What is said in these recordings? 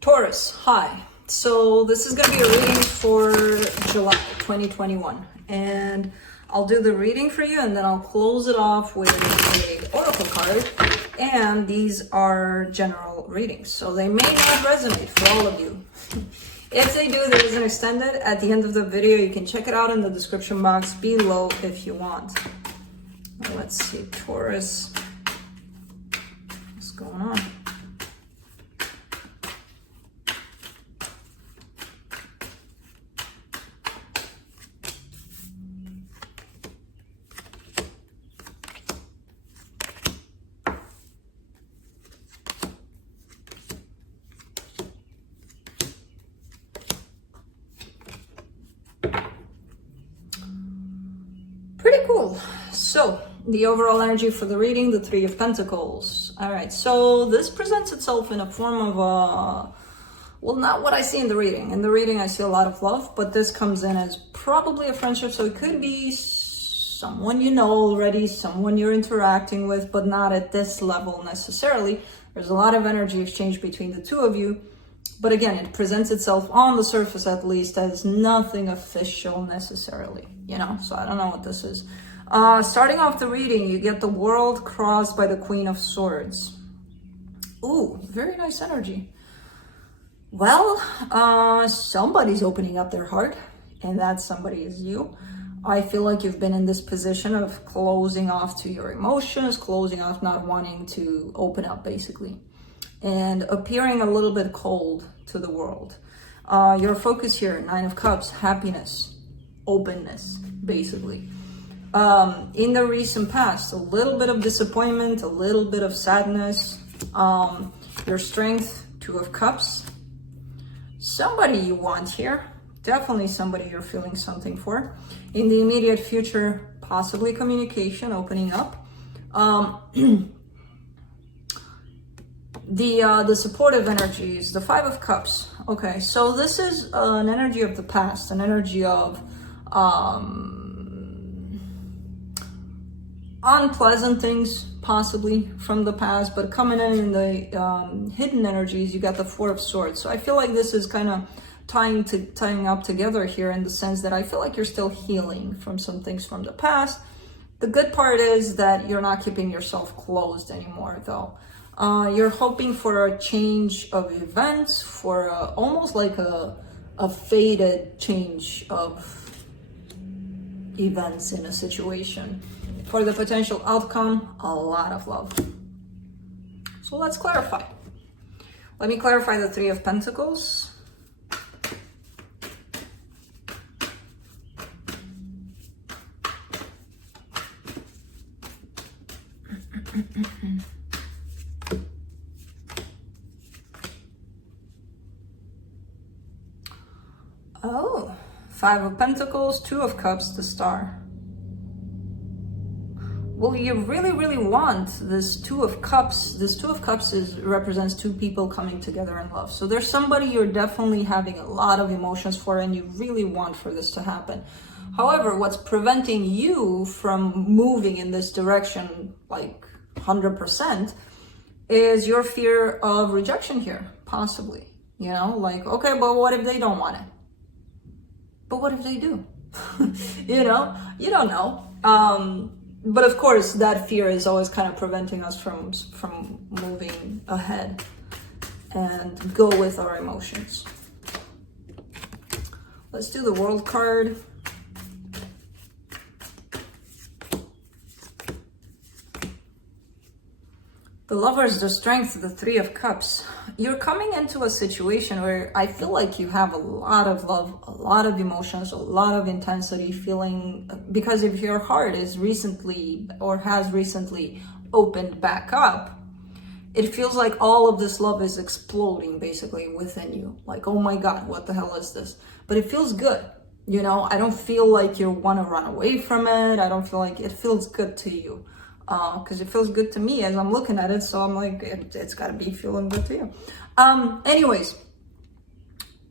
Taurus, hi. So this is going to be a reading for July 2021. And I'll do the reading for you and then I'll close it off with a oracle card. And these are general readings, so they may not resonate for all of you. If they do, there is an extended at the end of the video. You can check it out in the description box below if you want. Let's see, Taurus. What's going on? Pretty cool. So the overall energy for the reading, the Three of Pentacles. All right, so this presents itself in a form of well, not what I see in the reading. In the reading, I see a lot of love, but this comes in as probably a friendship. So it could be someone you know already, someone you're interacting with, but not at this level necessarily. There's a lot of energy exchange between the two of you. But again, it presents itself on the surface, at least, as nothing official necessarily, you know? So I don't know what this is. Starting off the reading, you get the World crossed by the Queen of Swords. Ooh, very nice energy. Well, somebody's opening up their heart, and that somebody is you. I feel like you've been in this position of closing off to your emotions, closing off, not wanting to open up, basically, and appearing a little bit cold to the world. Your focus here, Nine of Cups, happiness, openness, basically. In the recent past, a little bit of disappointment, a little bit of sadness. Your strength, Two of Cups. Somebody you want here, definitely somebody you're feeling something for. In the immediate future, possibly communication opening up. The supportive energies, the Five of Cups. Okay, so this is an energy of the past, an energy of unpleasant things possibly from the past, but coming in the hidden energies, you got the Four of Swords. So I feel like this is kind of tying up together here, in the sense that I feel like you're still healing from some things from the past. The good part is that you're not keeping yourself closed anymore, though. You're hoping for a change of events, for almost like a faded change of events in a situation. For the potential outcome, a lot of love. So let's clarify. Let me clarify the Three of Pentacles. Oh, Five of Pentacles, Two of Cups, the Star. Well, you really, really want this Two of Cups. This Two of Cups represents two people coming together in love. So there's somebody you're definitely having a lot of emotions for, and you really want for this to happen. However, what's preventing you from moving in this direction, like 100%, is your fear of rejection here, possibly. You know, like, okay, but what if they don't want it? But what if they do? You know, you don't know. But of course, that fear is always kind of preventing us from moving ahead and go with our emotions. Let's do the World card. The Lovers, the Strength, the Three of Cups. You're coming into a situation where I feel like you have a lot of love, a lot of emotions, a lot of intensity feeling, because if your heart is recently or has recently opened back up, it feels like all of this love is exploding basically within you. Like, oh my God, what the hell is this? But it feels good. You know, I don't feel like you want to run away from it. I don't feel like it feels good to you. Because it feels good to me as I'm looking at it, so I'm like, it's got to be feeling good to you. Anyways,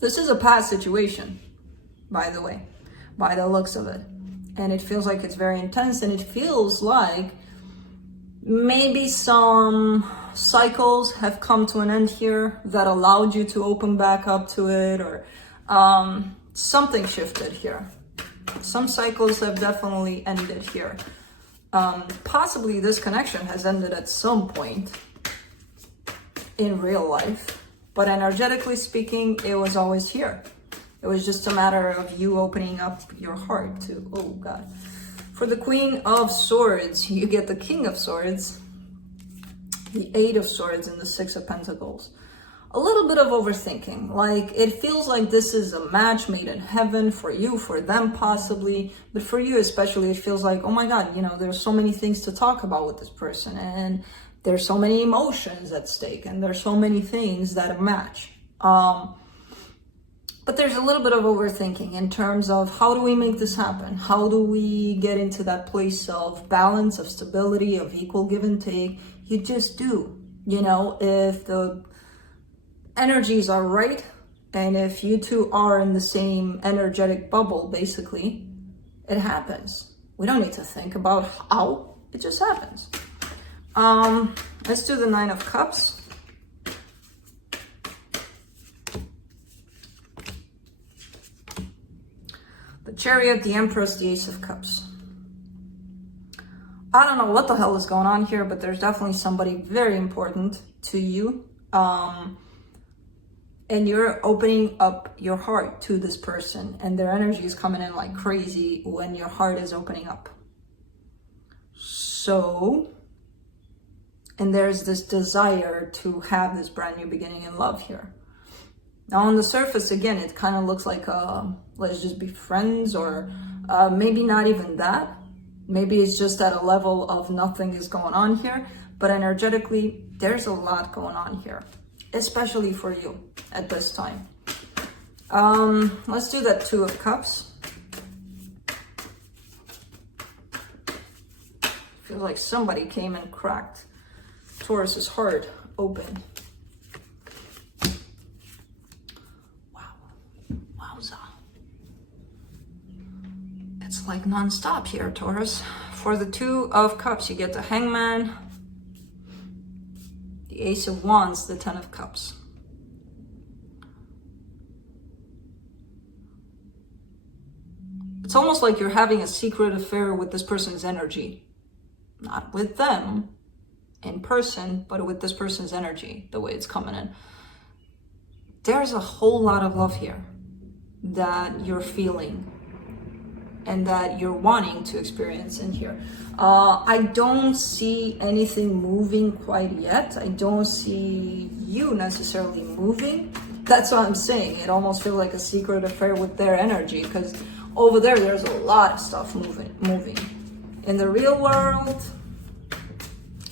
this is a past situation, by the way, by the looks of it. And it feels like it's very intense, and it feels like maybe some cycles have come to an end here that allowed you to open back up to it, or something shifted here. Some cycles have definitely ended here. Possibly this connection has ended at some point in real life, but energetically speaking, it was always here. It was just a matter of you opening up your heart to, oh God. For the Queen of Swords, you get the King of Swords, the Eight of Swords, and the Six of Pentacles. A little bit of overthinking. Like, it feels like this is a match made in heaven for you, for them possibly, but for you especially, it feels like, oh my God, you know, there's so many things to talk about with this person, and there's so many emotions at stake, and there's so many things that match. But there's a little bit of overthinking in terms of, how do we make this happen? How do we get into that place of balance, of stability, of equal give and take? You just do. You know, if the energies are right, and if you two are in the same energetic bubble, basically, it happens. We don't need to think about how, it just happens. Let's do the Nine of Cups. The Chariot, the Empress, the Ace of Cups. I don't know what the hell is going on here, but there's definitely somebody very important to you. And you're opening up your heart to this person, and their energy is coming in like crazy when your heart is opening up. So, and there's this desire to have this brand new beginning in love here. Now on the surface, again, it kind of looks like, let's just be friends, or maybe not even that. Maybe it's just at a level of nothing is going on here, but energetically, there's a lot going on here, especially for you at this time. Let's do that Two of Cups. Feels like somebody came and cracked Taurus's heart open. It's like non-stop here, Taurus. For the Two of Cups, you get the Hangman, the Ace of Wands, the Ten of Cups. It's almost like you're having a secret affair with this person's energy. Not with them in person, but with this person's energy, the way it's coming in. There's a whole lot of love here that you're feeling and that you're wanting to experience in here. I don't see anything moving quite yet. I don't see you necessarily moving. That's what I'm saying. It almost feels like a secret affair with their energy, because over there, there's a lot of stuff moving. In the real world,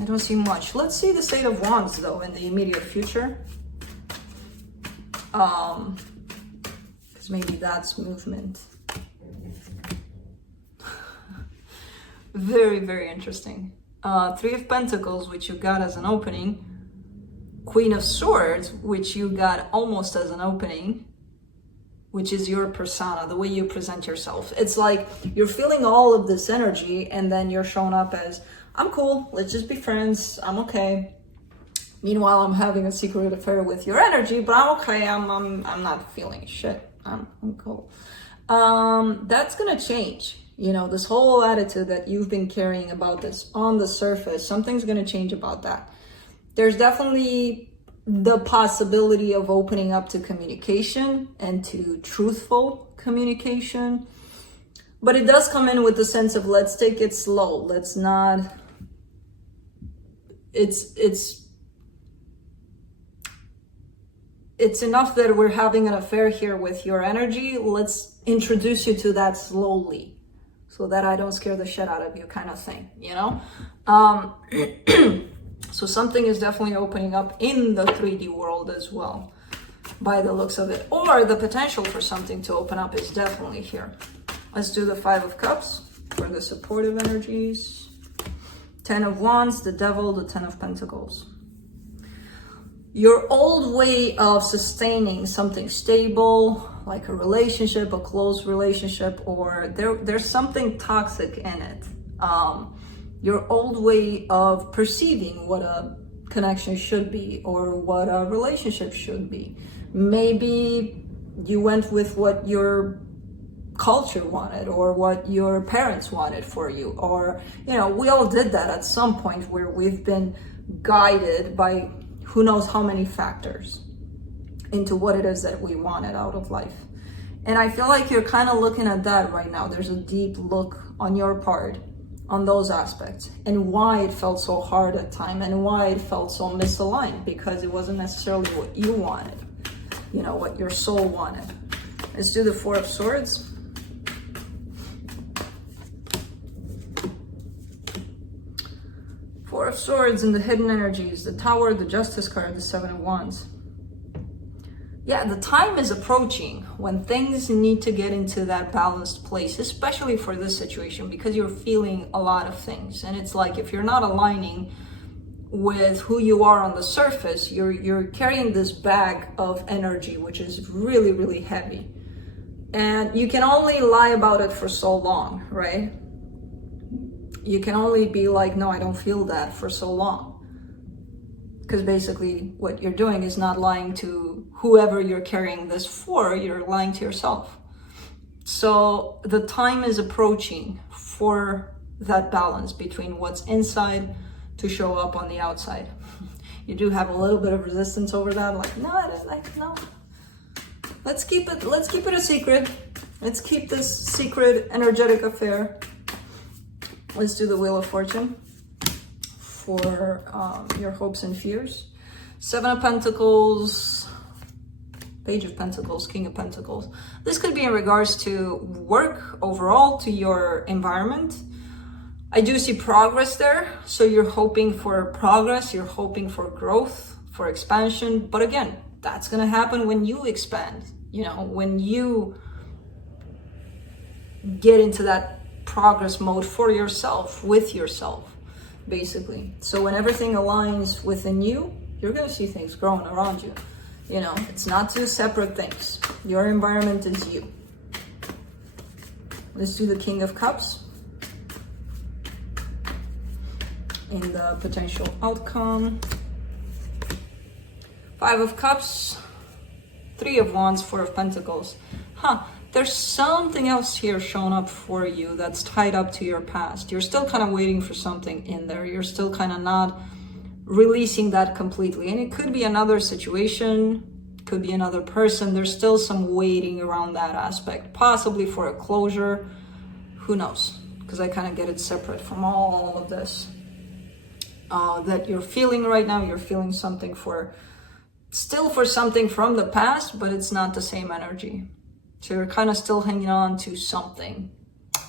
I don't see much. Let's see the Eight of Wands, though, in the immediate future. Because maybe that's movement. Very, very interesting. Three of Pentacles, which you got as an opening. Queen of Swords, which you got almost as an opening, which is your persona, the way you present yourself. It's like you're feeling all of this energy, and then you're showing up as, I'm cool, let's just be friends, I'm okay. Meanwhile, I'm having a secret affair with your energy, but I'm okay, I'm not feeling shit, I'm cool. That's gonna change. You know, this whole attitude that you've been carrying about this on the surface, something's going to change about that. There's definitely the possibility of opening up to communication and to truthful communication. But it does come in with the sense of, let's take it slow. Let's not... It's enough that we're having an affair here with your energy. Let's introduce you to that slowly, so that I don't scare the shit out of you, kind of thing, you know? So something is definitely opening up in the 3D world as well, by the looks of it. Or the potential for something to open up is definitely here. Let's do the Five of Cups for the supportive energies. Ten of Wands, the Devil, the Ten of Pentacles. Your old way of sustaining something stable, like a relationship, a close relationship, or there's something toxic in it. Your old way of perceiving what a connection should be or what a relationship should be. Maybe you went with what your culture wanted or what your parents wanted for you, or we all did that at some point where we've been guided by who knows how many factors into what it is that we wanted out of life. And I feel like you're kind of looking at that right now. There's a deep look on your part on those aspects and why it felt so hard at time and why it felt so misaligned, because it wasn't necessarily what you wanted, what your soul wanted. Let's do the Four of Swords. Four of Swords and the hidden energies, the Tower, the Justice card, the Seven of Wands. Yeah, the time is approaching when things need to get into that balanced place, especially for this situation, because you're feeling a lot of things. And it's like, if you're not aligning with who you are on the surface, you're carrying this bag of energy, which is really, really heavy. And you can only lie about it for so long, right? You can only be like, no, I don't feel that, for so long. Because basically what you're doing is not lying to whoever you're carrying this for, you're lying to yourself. So the time is approaching for that balance between what's inside to show up on the outside. You do have a little bit of resistance over that, like, no. Let's keep it a secret. Let's keep this secret energetic affair. Let's do the Wheel of Fortune for your hopes and fears. Seven of Pentacles, Page of Pentacles, King of Pentacles. This could be in regards to work overall, to your environment. I do see progress there. So you're hoping for progress, you're hoping for growth, for expansion. But again, that's going to happen when you expand, when you get into that progress mode for yourself, with yourself. Basically. So when everything aligns within you, you're going to see things growing around you. It's not two separate things. Your environment is you. Let's do the King of Cups. In the potential outcome. Five of Cups. Three of Wands, Four of Pentacles. There's something else here showing up for you that's tied up to your past. You're still kind of waiting for something in there. You're still kind of not releasing that completely. And it could be another situation, could be another person. There's still some waiting around that aspect, possibly for a closure. Who knows? Because I kind of get it separate from all of this. That you're feeling right now, you're feeling something for something from the past, but it's not the same energy. So you're kind of still hanging on to something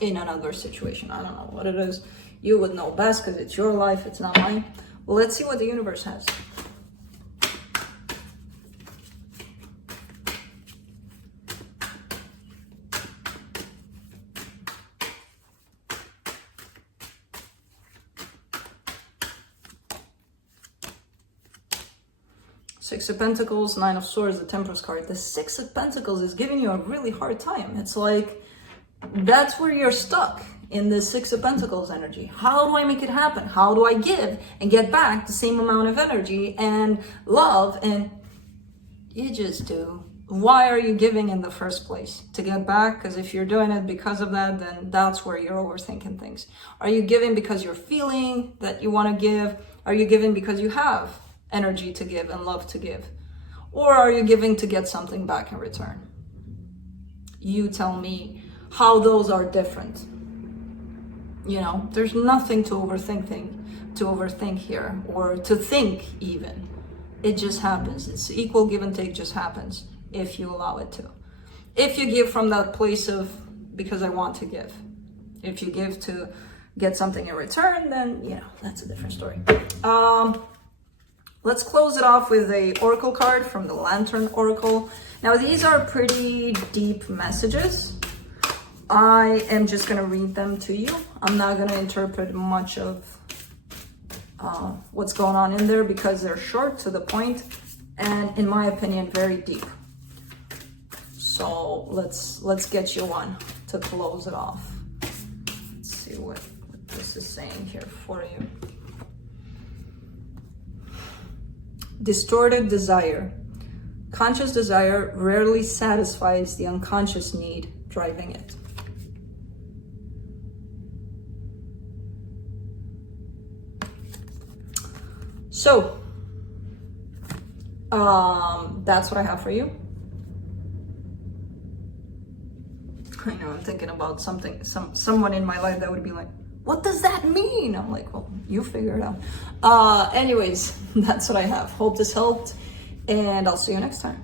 in another situation. I don't know what it is. You would know best because it's your life, it's not mine. Well, let's see what the universe has. Six of Pentacles, Nine of Swords, the Tempest card. The Six of Pentacles is giving you a really hard time. It's like, that's where you're stuck, in the Six of Pentacles energy. How do I make it happen? How do I give and get back the same amount of energy and love? And you just do. Why are you giving in the first place? To get back? Because if you're doing it because of that, then that's where you're overthinking things. Are you giving because you're feeling that you want to give? Are you giving because you have energy to give and love to give? Or are you giving to get something back in return? You tell me how those are different. There's nothing to overthink here, or to think even. It just happens. It's equal give and take, just happens if you allow it to. If you give from that place of because I want to give. If you give to get something in return, then that's a different story. Let's close it off with a oracle card from the Lantern Oracle. Now these are pretty deep messages. I am just going to read them to you. I'm not going to interpret much of what's going on in there because they're short, to the point, and in my opinion, very deep. So let's get you one to close it off. Let's see what this is saying here for you. distorted desire. Conscious desire rarely satisfies the unconscious need driving it. So, that's what I have for you. I know, I'm thinking about someone in my life that would be like, what does that mean? I'm like, well, you figure it out. Anyways, that's what I have. Hope this helped, and I'll see you next time.